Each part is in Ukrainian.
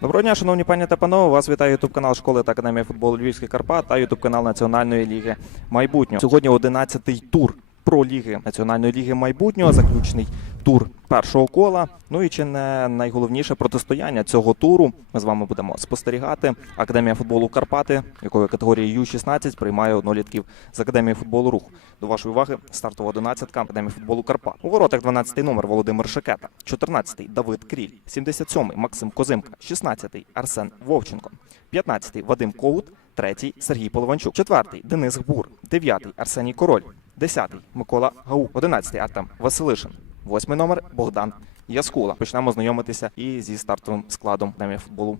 Доброго дня, шановні пані та панове. Вас вітає ютуб канал школи та академії футболу Львівський Карпат та ютуб канал Національної ліги майбутнього. Сьогодні 11-й тур про ліги Національної ліги майбутнього, заключний тур першого кола. Ну і чи не найголовніше протистояння цього туру. Ми з вами будемо спостерігати. Академія футболу Карпати, якої категорії Ю-16 приймає однолітків з академії футболу Рух. До вашої уваги стартова 11-ка Академії футболу Карпат. У воротах 12-й номер Володимир Шекета, 14-й Давид Кріль, 77-й Максим Козимка, 16-й Арсен Вовченко, 15-й Вадим Коут, 3-й Сергій Полованчук, 4-й Денис Гбур, 9-й Арсеній Король, 10-й Микола Гау, 11-й Артем Василишин, 8-й номер Богдан Яскула. Почнемо знайомитися і зі стартовим складом Академії футболу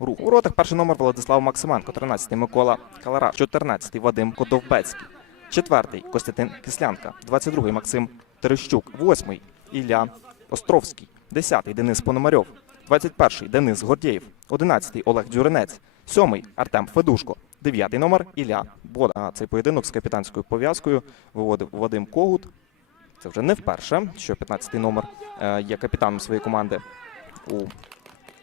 Рух. У воротах перший номер Владислав Максименко, 13-й Микола Калараш, 14-й Вадим Кодовбецький, 4-й Костянтин Кислянка, 22-й Максим Терещук, 8-й Ілля Островський, 10-й Денис Пономарьов, 21-й Денис Гордєєв, 11-й Олег Дзюринець, 7-й Артем Федушко, 9-й номер Ілля Бода. Цей поєдинок з капітанською пов'язкою виводив Вадим Когут. Це вже не вперше, що 15-й номер е, є капітаном своєї команди у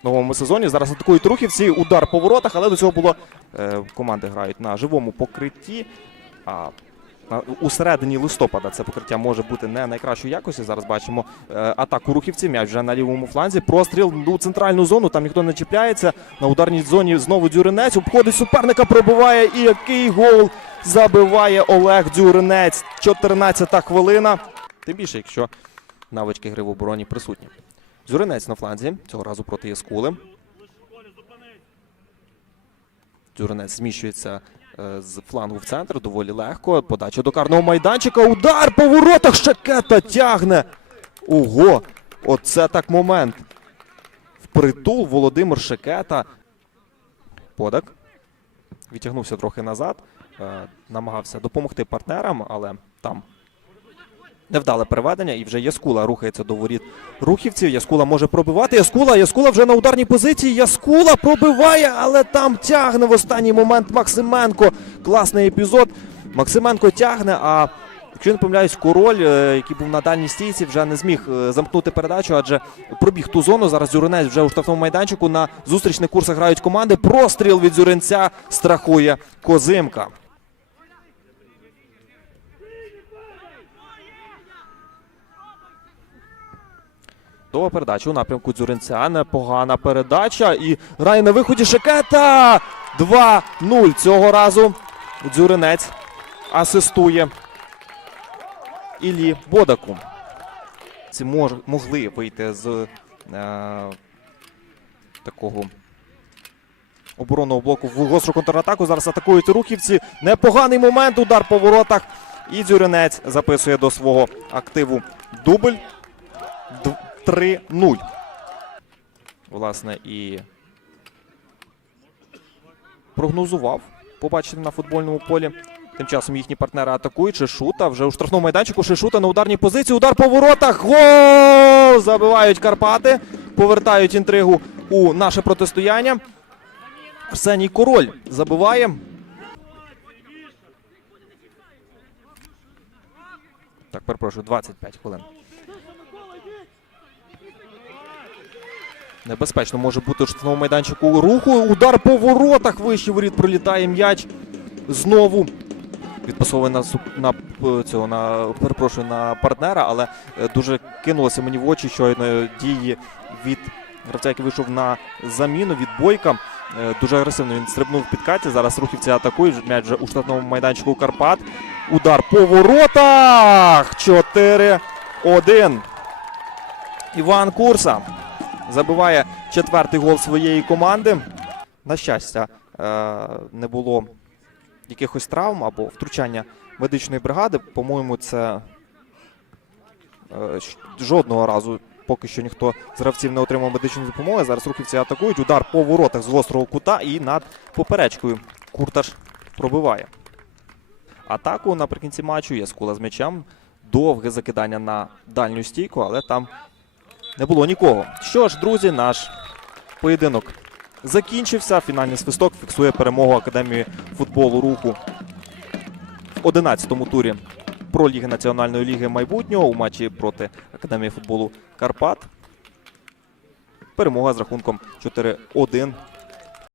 новому сезоні. Зараз атакують рухівці, удар по воротах, але до цього було е, команди грають на живому покритті. А у середині листопада це покриття може бути не найкращої якості. Зараз бачимо е, атаку рухівців. М'яч вже на лівому фланзі. Простріл у центральну зону. Там ніхто не чіпляється. На ударній зоні знову Дзюринець. Обходить суперника, пробиває. І який гол забиває Олег Дзюринець. 14-та хвилина. Тим більше, якщо навички гри в обороні присутні. Дзюринець на фланзі. Цього разу проти Яскули. Дзюринець зміщується е, з флангу в центр доволі легко. Подача до карного майданчика. Удар по воротах. Шакета тягне. Ого! Оце так момент. Впритул Володимир Шекета. Подак. Відтягнувся трохи назад. Е, намагався допомогти партнерам, але там невдале переведення. І вже Яскула рухається до воріт рухівців. Яскула може пробивати. Яскула, Яскула вже на ударній позиції. Яскула пробиває, але там тягне в останній момент Максименко. Класний епізод. Максименко тягне, а якщо не помиляюсь, король, е, який був на дальній стійці, вже не зміг е, замкнути передачу, адже пробіг ту зону. Зараз Зюринець вже у штрафному майданчику. На зустрічних курсах грають команди. Простріл від Зюринця страхує Козимка. Довга передача у напрямку Дзюринця. Непогана передача. І грає на виході Шекета. 2-0. Цього разу Дзюринець асистує Іллі Бодаку. Ці мож, могли вийти з е, такого оборонного блоку в гостру контратаку. Зараз атакують рухівці. Непоганий момент. Удар по воротах. І Дзюринець записує до свого активу дубль. Д- 3-0. Власне, і прогнозував побачити на футбольному полі. Тим часом їхні партнери атакують. Шишута вже у штрафному майданчику. Шишута на ударній позиції. Удар по воротах. Гол! Забивають Карпати. Повертають інтригу у наше протистояння. Арсеній Король забиває. Так, перепрошую, 25 хвилин. Небезпечно може бути штрафному майданчику руху. Удар по воротах. Вище воріт пролітає м'яч. Знову відпасовує на на е, цього на перепрошую на партнера, але е, дуже кинулося мені в очі щойно дії від гравця, який вийшов на заміну від бойка. Е, Дуже агресивно він стрибнув в підкаті. Зараз рухівці атакують. М'яч вже у штатному майданчику Карпат. Удар по воротах. 4-1. Іван Курса забиває четвертий гол своєї команди. На щастя, е, не було якихось травм або втручання медичної бригади. По-моєму, це е, жодного разу поки що ніхто з гравців не отримав медичної допомоги. Зараз рухівці атакують. Удар по воротах з гострого кута і над поперечкою. Курташ пробиває. Атаку наприкінці матчу. Яскула з м'ячем. Довге закидання на дальню стійку, але там не було нікого. Що ж, друзі, наш поєдинок закінчився. Фінальний свисток фіксує перемогу Академії футболу руху в 11-му турі про Ліги Національної ліги майбутнього у матчі проти Академії футболу Карпат. Перемога з рахунком 4-1